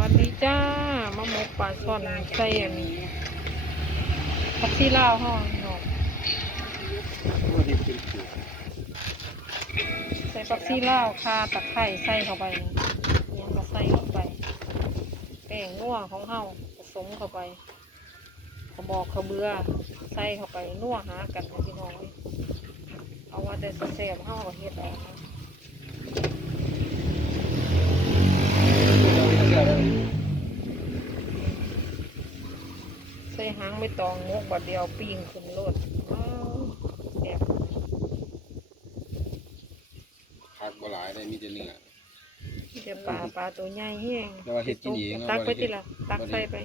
วัสดีจ้ามะมกปลาช่อนใส่อันนี้ผักชีลาวห้องว่าที่ป็นสูตรใส่ผักชีลาวคาตะไคร้ใส่เข้าไปนะยังก็ใส่ลงไป แป้งนัวของเฮาผสมเข้าไปกระบอกขเบือใส่เข้าไปนัวหากันพี่น้องเอ้ยเอาว่าแต่แซ่บเฮาก็เฮ็ดเอาค่ะใส่หางใบตองงกบัดเดียวปิ้งขึ้นโลดว้าวแซ่บผักบ่หลายได้มีแต่เนื้อเดี๋ยวปลาปลาตัวใหญ่แห้งแต่ว่าเฮ็ดกินเองตักไปเอาไว้เฮ็ติดละตักใส่ไป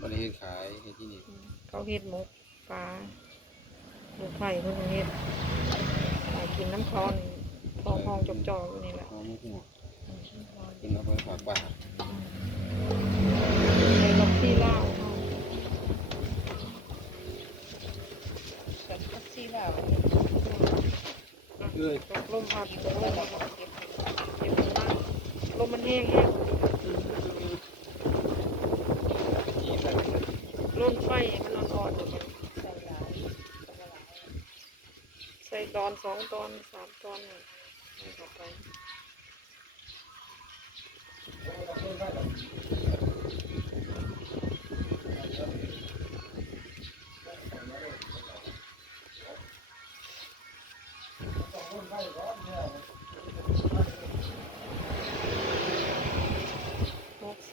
บ่ได้เฮ็ดขายเฮ็ดที่นี่อืมเขาเฮ็ดหมกปลาลูกไผ่เพิ่นเฮ็ดปลากินน้ำคอนทองห้องจอกๆอยู่นี่แหละหอมหัวอืมเป็นเอาไปฝากบ้านใส่บักซี่ลาวเฮา กับพักซี่ลาว เอ้ยลมพัดลมพัดลมมันแห้งแห้งร่นไฟมันอ่อนๆอยู่มันใส่ตอนสองตอนสามตอนนี่ใส่เข้าไป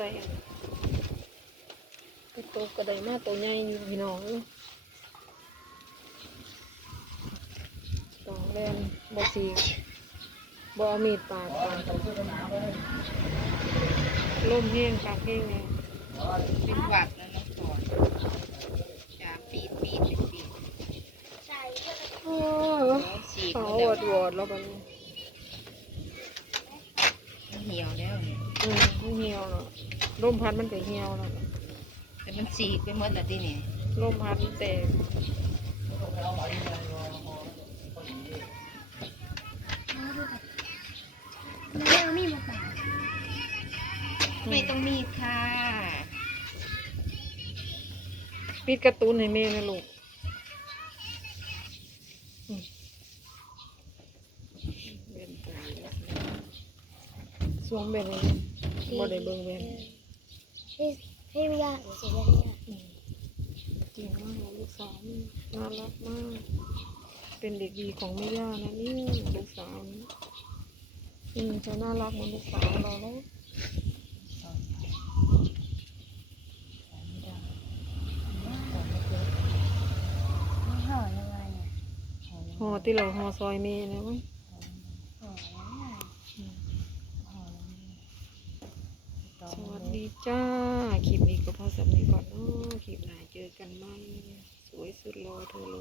มกใส่อันไปตัวกระไดมาตัวใหญ่อยู่พี่น้องต้องแลนบ่สีบ่เอามีดปาดปาดล่มแห้งกากแห้งเนี่ยเป็นหวัดแล้วน้องก่อนจามปีดปีดเป็นปีดโอ้โอ้สีกเขาแล้ววอดวอดแล้วบัดนี้มันเหี่ยวแล้วเนี่ย อืมมันเหี่ยวแล้วลมพัดมันก็เหี่ยวแล้วแต่มันสีกไปหมดแล้วที่นี่ลมพัดมันแตกไม่เอามีดมาปาดไม่ต้องมีดค่ะปิดการ์ตูนให้แม่นะลูกอืมเว้นตายแล้วสวมแบบนี้ บ่ได้เบิ่งแว่นให้ให้ไม่ยากเสียไม่ยากอืมเก่งมากเลยลูกสาวนี่น่ารักมาก เป็นเด็กดีของแม่ย่านะเนี่ยลูกสาวนี่อืมจะน่ารักเหมือนลูกสาวเราแล้วไม่ห่อยังไงอะห่อที่เราห่อซอยเมย์นะเว้ สวัสดีจ้า คลิปนี้ก็พอสำนีก่อนเนาะคลิปไหนเจอกันใหม่ สวยสุดรอเธอเลย